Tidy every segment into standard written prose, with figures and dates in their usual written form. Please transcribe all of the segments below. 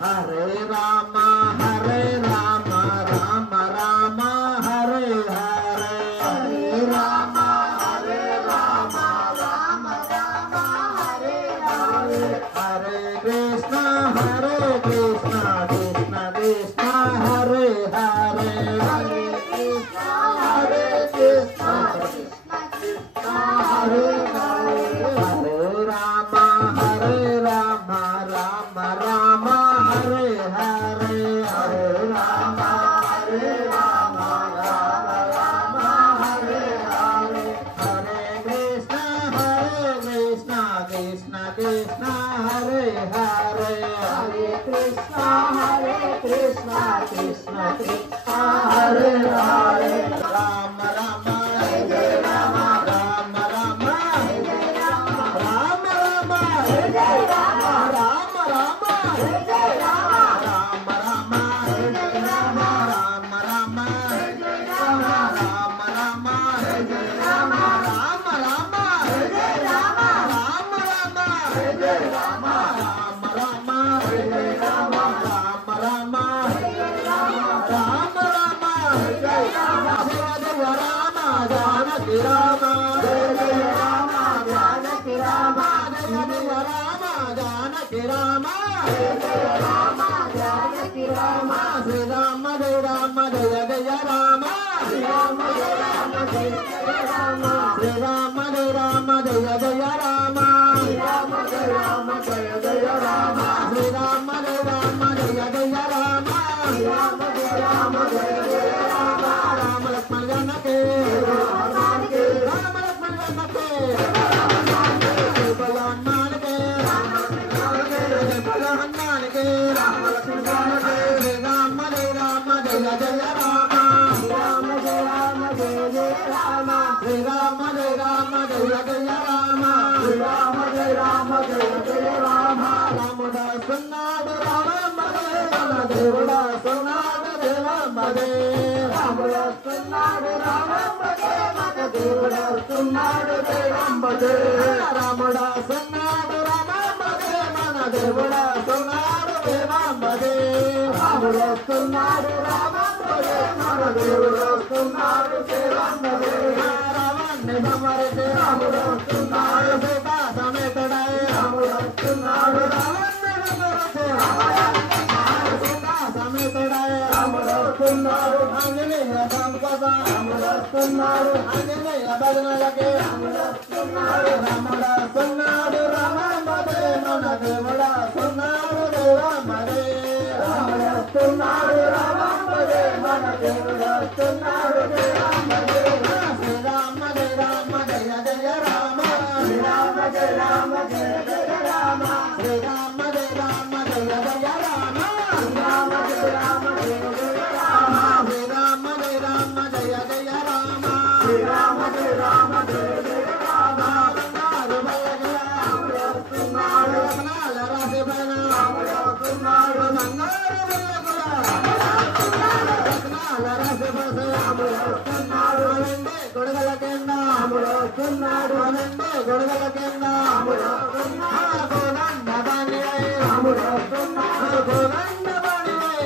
Hare Rama, Hare Rama, Rama Rama, Hare Hare. Hare Rama, Hare Rama, Rama Rama, Hare Hare. Hare Krishna, Krishna Krishna, Hare Hare. Hare Krishna, Krishna Krishna, Hare Hare. Hare Rama, Rama Rama, Hare Hare. Hare Rama, Rama Rama, Hare Hare. Hare Krishna, Krishna Krishna, Hare Hare. Hare Krishna, Krishna Krishna, Hare Hare. Rama Rama, Jai Rama, Rama Rama, Jai Rama, Rama Rama, Jai Rama, Rama Rama, Jai Rama, Rama Rama, Jai Rama, Rama Rama, Jai Rama, Rama Rama, Jai Rama, Rama Rama, Jai Rama, Rama Rama, Jai Rama, Rama Rama, Jai Rama, Rama Rama, Jai Rama, Rama Rama, Jai Rama. Janaki Rama, Jai Rama, Janaki Rama, Jai Rama, Janaki Rama, Jai Rama, Janaki Rama, Sri Rama, Jai Rama, Jaya Jaya Rama, Sri Rama, Jai Rama, Jaya Jaya Rama, Sri Rama, Jai Rama, Jaya Jaya Rama, Sri Rama, Jai Rama, Jaya Jaya Rama, Sri Rama, Jai Rama, Jaya Jaya Rama, Sri Rama, Jai Rama, Jaya Jaya Rama, Rama Lakshmana Janaki, Rama Lakshmana Janaki, Balavan Manake, Balavan Manake, Rama Lakshmana Janaki, Rama Jai Rama, Jaya Jaya Rama, Rama Jai Rama, Jaya Jaya Rama, Sri Rama Jai Rama, Jaya Jaya Rama, Sri Rama Jai Rama, Jaya Jaya Rama, Ramuda Sunnada Ramade, Devuda Sunnada Devamade, Ramuda Sunnada Ramade, Devuda Sunnada Devamade, Ramuda Sunnada Ramade, Devuda Sunnada Devamade, Ramuda Sunnada Ramade, Devuda Sunnada Devamade, Ravanne Samarite, Ramuda Sunnada Sita Sametadai, Ramuda Sunnada Ravanne Samarite, Sita Sametadai, Ramuda Sunnada Anjaliya Sampasa, Ramuda Sunnada Anjaliya Bhajanayake, Ramuda Sunnada, Ramuda Sunnada Ramade, Mana Devuda Sunnada Devamade, Ramuda Sunnada Ramade, Mana Devuda Sunnada Devamade, Sri Rama Jai Rama, Jaya Jaya Rama, Sri Rama Jai Rama, Jaya Jaya Rama, Sri Rama Jai Rama, Jaya Jaya Rama, Sri Rama Jai Rama, Jaya Jaya Rama, Sri Rama Jai Rama, Jaya Jaya Rama, Sri Rama Jai Rama, Jaya Jaya Rama, Naru Bhagya, Naru Nala Rasibana, Naru Naru Naru Bhagya, Nala Rasibana, Naru Vende Kodgalakenda, Naru Vende Kodgalakenda, Golanda Baniye, Golanda Baniye,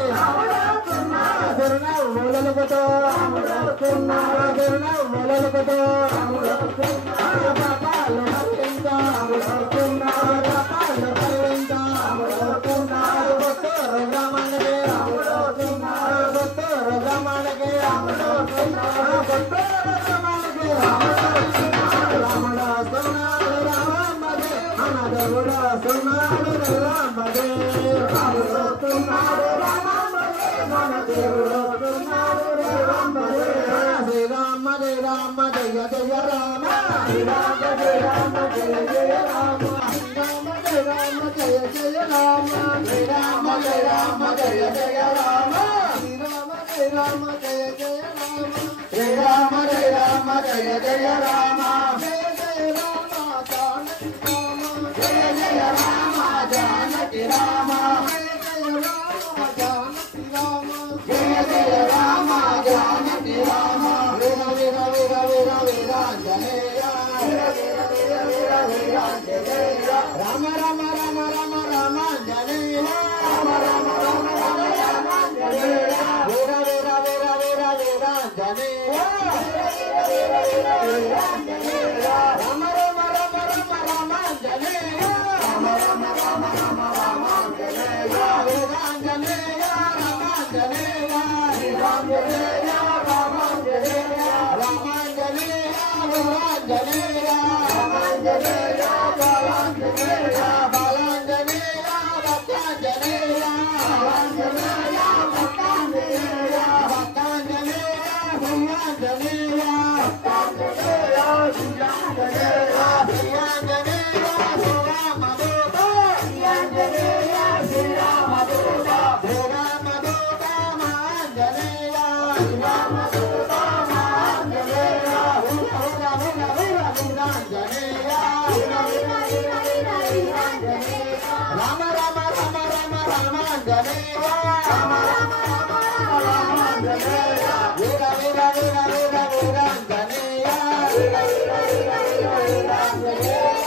Dirna Molalakoto, Dirna Molalakoto, Papa Loharinda, Papa Loharinda, Doctor Ramanage, Doctor Ramanage, Doctor Ramanage, Ramada Sunnada Ramade, Anadevuda Sunnada Ramade, Ramada Sunnada Ramade, Anadevuda Sunnada Ramade, Sri Rama Jai Rama, Jaya Jaya Rama, Sri Rama Jai Rama, Jaya Jaya Rama, Rama Jai Rama, Jaya Jaya Rama, Sri Rama Jai Rama, Jaya Jaya Rama, Sri Rama Jai Rama, Jaya Jaya Rama, Sri Rama Jai Rama, Jaya Jaya Rama, Jaya Jaya Rama, Janaki Rama, Jaya Jaya Rama, Janaki Rama, Vira Vira Vira Vira Viranjaneya, Vira Vira Vira Vira Viranjaneya, Rama Rama Rama Rama Rama Janeya, Rama Rama Veeranjaneya Ramanjaneya Balanjaneya Balanjaneya Bhaktanjaneya Balanjaneya Bhaktanjaneya Bhaktanjaneya Veeranjaneya Bhaktanjaneya Veeranjaneya Veeranjaneya శ్రీరామదూత వీరాంజనేయ శ్రీరామదూత శ్రీరామదూత మహాంజనేయ శ్రీరామదూత మహాంజనేయ రామ రామ రామ రామ రామాంజనేయ రామ రామ రామ రామాంజనేయ వీర వీర వీర వీర వీరాంజనేయ వీర వీర వీర వీర వీరాంజనేయ